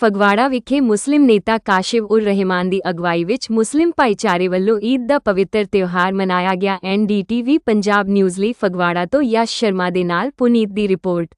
ਫਗਵਾੜਾ ਵਿਖੇ ਮੁਸਲਿਮ ਨੇਤਾ ਕਾਸ਼ਿਫ ਉਰ ਰਹਿਮਾਨ ਦੀ ਅਗਵਾਈ ਵਿੱਚ ਮੁਸਲਿਮ ਭਾਈਚਾਰੇ ਵੱਲੋਂ ਈਦ ਦਾ ਪਵਿੱਤਰ ਤਿਉਹਾਰ ਮਨਾਇਆ ਗਿਆ। ਐਨਡੀਟੀਵੀ ਪੰਜਾਬ ਨਿਊਜ਼ ਲਈ ਫਗਵਾੜਾ ਤੋਂ ਯਸ਼ ਸ਼ਰਮਾ ਦੇ ਨਾਲ ਪੁਨੀਤ ਦੀ ਰਿਪੋਰਟ।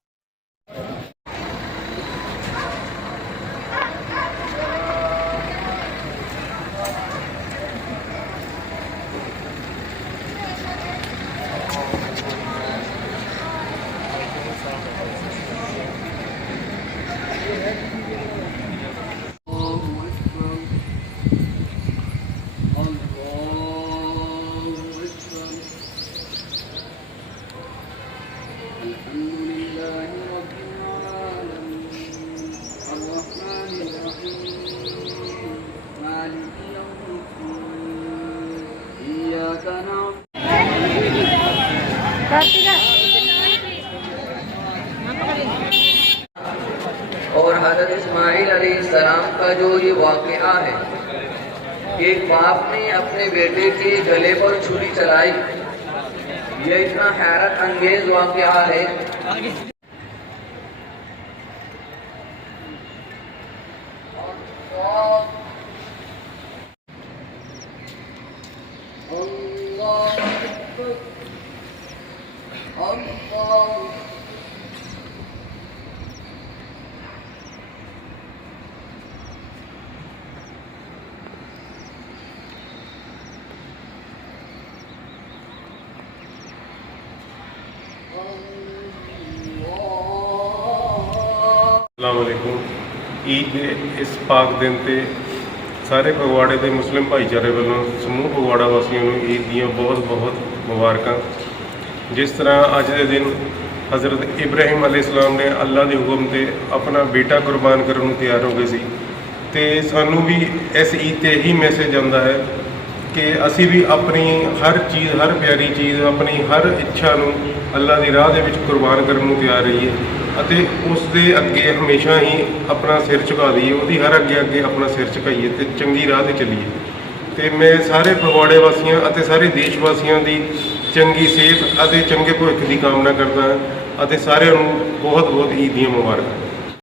और हज़रत इस्माइल अलैहिस्सलाम का जो ये वाक़या है एक बाप ने अपने बेटे के गले पर छुरी चलाई। ये इतना हैरत अंगेज वाक़या है। الله ਅਸਲਾਮ ਈਦ ਦੇ ਇਸ ਪਾਕ ਦਿਨ ਤੇ ਸਾਰੇ ਫਗਵਾੜੇ ਦੇ ਮੁਸਲਿਮ ਭਾਈਚਾਰੇ ਵੱਲੋਂ ਸਮੂਹ ਫਗਵਾੜਾ ਵਾਸੀਆਂ ਨੂੰ ਈਦ ਦੀਆਂ ਬਹੁਤ-ਬਹੁਤ ਮੁਬਾਰਕਾਂ। ਜਿਸ ਤਰ੍ਹਾਂ ਅੱਜ ਦੇ ਦਿਨ ਹਜ਼ਰਤ ਇਬਰਾਹੀਮ ਅਲੈਹਿਸਲਾਮ ਨੇ ਅੱਲਾ ਦੇ ਹੁਕਮ ਤੇ ਆਪਣਾ ਬੇਟਾ ਕੁਰਬਾਨ ਕਰਨ ਨੂੰ ਤਿਆਰ ਹੋ ਗਏ ਸੀ ਤੇ ਸਾਨੂੰ ਵੀ ਇਸ ਈਦ ਤੇ ਇਹੀ ਮੈਸੇਜ ਆਉਂਦਾ ਹੈ ਕਿ ਅਸੀਂ ਵੀ ਆਪਣੀ ਹਰ ਚੀਜ਼, ਹਰ ਪਿਆਰੀ ਚੀਜ਼, ਆਪਣੀ ਹਰ ਇੱਛਾ ਨੂੰ ਅੱਲਾ ਦੀ ਰਾਹ ਦੇ ਵਿੱਚ ਕੁਰਬਾਨ ਕਰਨ ਨੂੰ ਤਿਆਰ ਰਹੀਏ। ਅਤੇ ਉਸ ਦੇ ਅੱਗੇ ਹਮੇਸ਼ਾ ਹੀ ਆਪਣਾ ਸਿਰ ਝੁਕਾ ਦਈਏ, ਉਹਦੀ ਹਰ ਅੱਗੇ ਅੱਗੇ ਆਪਣਾ ਸਿਰ ਝੁਕਾਈਏ ਤੇ ਚੰਗੀ ਰਾਹ ਤੇ ਚੱਲੀਏ। ਤੇ ਮੈਂ ਸਾਰੇ ਫਗਵਾੜੇ ਵਾਸੀਆਂ ਅਤੇ ਸਾਰੇ ਦੇਸ਼ ਵਾਸੀਆਂ ਦੀ ਚੰਗੀ ਸਿਹਤ ਅਤੇ ਚੰਗੇ ਭਵਿੱਖ ਦੀ ਕਾਮਨਾ ਕਰਦਾ ਹਾਂ ਅਤੇ ਸਾਰਿਆਂ ਨੂੰ ਬਹੁਤ ਬਹੁਤ ਈਦ ਦੀਆਂ ਮੁਬਾਰਕਾਂ।